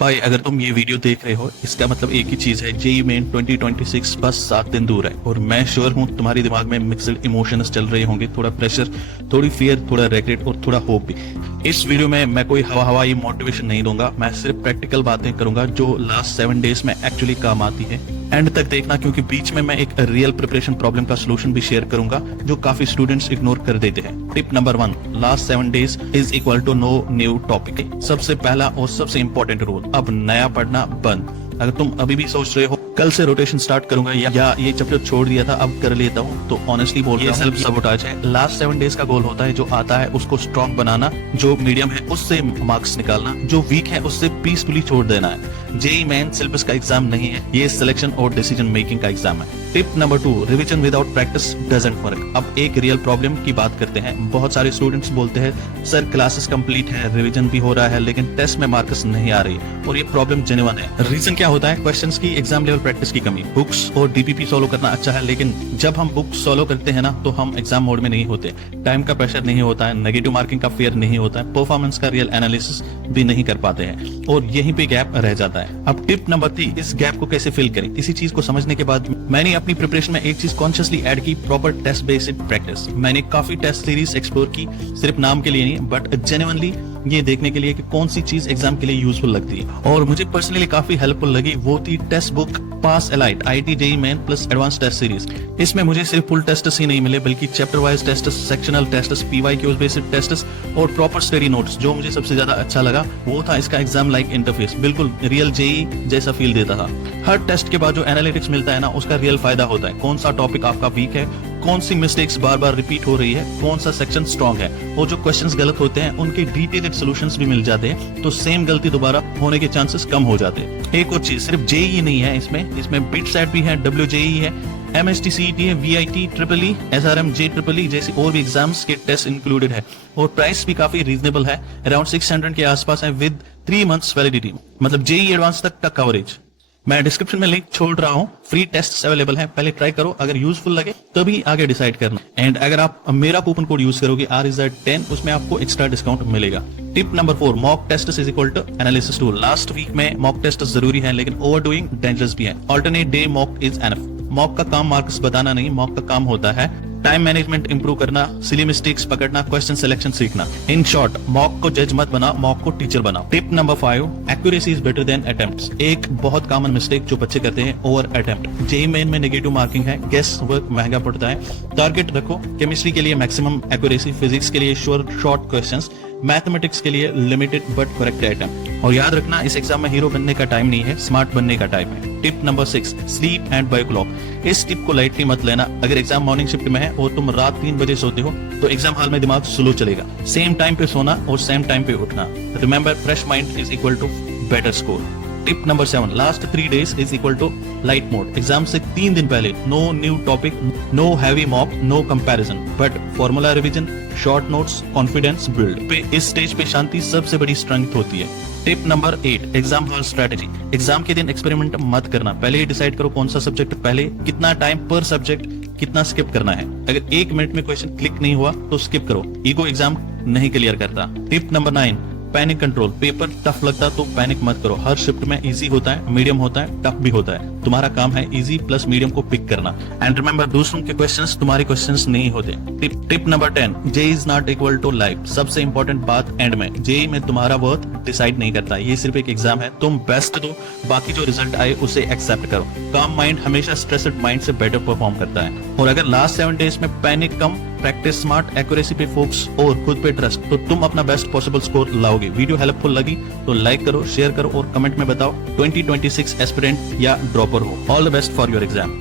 भाई अगर तुम ये वीडियो देख रहे हो इसका मतलब एक ही चीज है, जेई मेन 2026 बस 7 दिन दूर है और मैं श्योर हूँ तुम्हारे दिमाग में मिक्सड इमोशंस चल रहे होंगे, थोड़ा प्रेशर, थोड़ी फियर, थोड़ा रिग्रेट और थोड़ा होप भी। इस वीडियो में मैं कोई हवाई मोटिवेशन नहीं दूंगा, मैं सिर्फ प्रैक्टिकल बातें करूंगा जो लास्ट 7 डेज में एक्चुअली काम आती है। एंड तक देखना क्योंकि बीच में मैं एक रियल प्रिपरेशन प्रॉब्लम का सोल्यूशन भी शेयर करूंगा जो काफी स्टूडेंट्स इग्नोर कर देते हैं। Tip number 1, last 7 days is equal to no new topic. सबसे पहला और सबसे इंपॉर्टेंट रूल, अब नया पढ़ना बंद। अगर तुम अभी भी सोच रहे हो कल से रोटेशन स्टार्ट करूंगा या ये चैप्टर छोड़ दिया था अब कर लेता हूँ, तो ऑनेस्टली बोल रहा हूं, सेल्फ सबोटाज है। लास्ट 7 डेज का गोल होता है जो आता है उसको स्ट्रॉन्ग बनाना, जो मीडियम है उससे मार्क्स निकालना, जो वीक है उससे पीसफुली छोड़ देना है। जेई मेन सिलेबस का एग्जाम नहीं है, ये सिलेक्शन और डिसीजन मेकिंग का एग्जाम है। Tip number 2, revision without practice doesn't work. अब एक रियल प्रॉब्लम की बात करते हैं। बहुत सारे स्टूडेंट्स बोलते हैं सर क्लासेस कंप्लीट है, रिवीजन भी हो रहा है, लेकिन टेस्ट में मार्क्स नहीं आ रही, और ये प्रॉब्लम जेन्युइन है। रीजन क्या होता है? क्वेश्चंस की एग्जाम लेवल प्रैक्टिस की कमी। बुक्स और डीपीपी सॉल्व करना अच्छा है, लेकिन जब हम बुक्स सॉल्व करते हैं ना तो हम एग्जाम मोड में नहीं होते, टाइम का प्रेशर नहीं होता है, नेगेटिव मार्किंग का फेयर नहीं होता है, परफॉर्मेंस का रियल एनालिसिस भी नहीं कर पाते हैं और यहीं पे गैप रह जाता है। अब टिप नंबर 3, इस गैप को कैसे फिल करें? इसी चीज को समझने के बाद मैंने अपनी प्रिपरेशन में एक चीज कॉन्शियसली ऐड की, प्रॉपर टेस्ट बेस्ड प्रैक्टिस। मैंने काफी टेस्ट सीरीज एक्सप्लोर की, सिर्फ नाम के लिए नहीं बट जेन्युइनली ये देखने के लिए कि कौन सी चीज एग्जाम के लिए यूजफुल लगती है। और मुझे पर्सनली काफी हेल्पफुल लगी वो थी test book pass elite IT JEE main plus advance test series. इसमें मुझे सिर्फ फुल टेस्ट्स ही नहीं मिले बल्कि chapter wise tests, sectional tests, PYQs based tests और प्रॉपर स्टडी नोट्स। जो मुझे सबसे ज्यादा अच्छा लगा वो था इसका एग्जाम लाइक इंटरफेस, बिल्कुल रियल जेई जैसा फील देता था। हर टेस्ट के बाद जो एनालिटिक्स मिलता है ना उसका रियल फायदा होता है, कौन सा टॉपिक आपका वीक है, कौन सी मिस्टेक्स बार बार रिपीट हो रही है, कौन सा सेक्शन स्ट्रॉन्ग है, और जो क्वेश्चंस गलत होते हैं उनके डिटेल्ड सॉल्यूशंस भी मिल जाते हैं, तो सेम गलती दोबारा होने के चांसेस कम हो जाते हैं। एक और चीज, सिर्फ जेई नहीं है इसमें बिट सेट भी है, डब्ल्यूजेई है, एमएसटी सीईटी है, वीआईटी, ट्रिपल ई, एसआरएम, जे ट्रिपल ई जैसी और भी एग्जाम्स के टेस्ट इंक्लूडेड है और प्राइस भी काफी रीजनेबल है, अराउंड 600 के आसपास है विद 3 मंथ्स वैलिडिटी, मतलब जेई एडवांस तक का कवरेज। मैं डिस्क्रिप्शन में लिंक छोड़ रहा हूँ, फ्री टेस्ट अवेलेबल है, पहले ट्राई करो, अगर यूजफुल लगे तभी आगे डिसाइड करना। एंड अगर आप मेरा कूपन कोड यूज करोगे RZ10 उसमें आपको एक्स्ट्रा डिस्काउंट मिलेगा। Tip number 4, mock test is equal to analysis tool. Last week में मॉक टेस्ट जरूरी है लेकिन ओवरडूइंग डेंजरस भी है। Alternate day mock is enough. Mock का काम मार्क्स बताना नहीं, मॉक का काम होता है टाइम मैनेजमेंट इंप्रूव करना, सिली मिस्टेक्स पकड़ना, क्वेश्चन सिलेक्शन सीखना। इन शॉर्ट, मॉक को जज मत बनाओ, मॉक को टीचर बनाओ। Tip number 5, accuracy is better than attempts. एक बहुत कॉमन मिस्टेक जो बच्चे करते हैं, ओवर अटेम्प्ट। जेई मेन में नेगेटिव मार्किंग है, गेस वर्क महंगा पड़ता है। टारगेट रखो, केमिस्ट्री के लिए मैक्सिमम एक्यूरेसी, फिजिक्स के लिए शॉर्ट क्वेश्चंस, मैथमेटिक्स के लिए लिमिटेड बट करेक्ट आइटम। और याद रखना इस एग्जाम में हीरो बनने का टाइम नहीं है, स्मार्ट बनने का टाइम है। Tip number 6, sleep and by clock. इस टिप को लाइटली मत लेना। अगर एग्जाम मॉर्निंग शिफ्ट में है और तुम रात 3 बजे सोते हो तो एग्जाम हॉल में दिमाग स्लो चलेगा। सेम टाइम पे सोना और सेम टाइम पे उठना। Remember, fresh mind is equal to better score. Tip number 7, last 3 days is equal to light mode. Exam से 3 दिन पहले no new topic, no heavy mock, no comparison, but formula revision, short notes, confidence build. इस stage पे शांति सबसे बड़ी strength होती है। Tip number 8, exam hall strategy. Exam के दिन एक्सपेरिमेंट मत करना, पहले ही डिसाइड करो कौन सा सब्जेक्ट पहले, कितना टाइम पर सब्जेक्ट, कितना स्किप करना है। अगर 1 मिनट में क्वेश्चन क्लिक नहीं हुआ तो स्किप करो, ईगो एग्जाम नहीं क्लियर करता। Tip number 9, panic control. Paper tough लगता तो पैनिक मत करो, हर शिफ्ट में इजी होता है, मीडियम होता है, टफ भी होता है। तुम्हारा काम है इजी प्लस मीडियम को पिक करना। एंड रिमेंबर, दूसरों के क्वेश्चंस तुम्हारे क्वेश्चंस नहीं होते। Tip number 10, JEE is not equal to life. सबसे इंपॉर्टेंट बात एंड में, जेई में तुम्हारा वर्थ डिसाइड नहीं करता, ये सिर्फ एक एग्जाम है, तुम बेस्ट दो, बाकी जो रिजल्ट आए उसे एक्सेप्ट करो। काम माइंड हमेशा स्ट्रेस्ड माइंड से बेटर परफॉर्म करता है। और अगर लास्ट 7 डेज में पैनिक कम, प्रैक्टिस स्मार्ट, एक्यूरेसी पे फोकस और खुद पे ट्रस्ट, तो तुम अपना बेस्ट पॉसिबल स्कोर लाओगे। वीडियो हेल्पफुल लगी तो लाइक करो, शेयर करो और कमेंट में बताओ 2026 एस्पिरेंट या ड्रॉपर हो। All the best for your exam.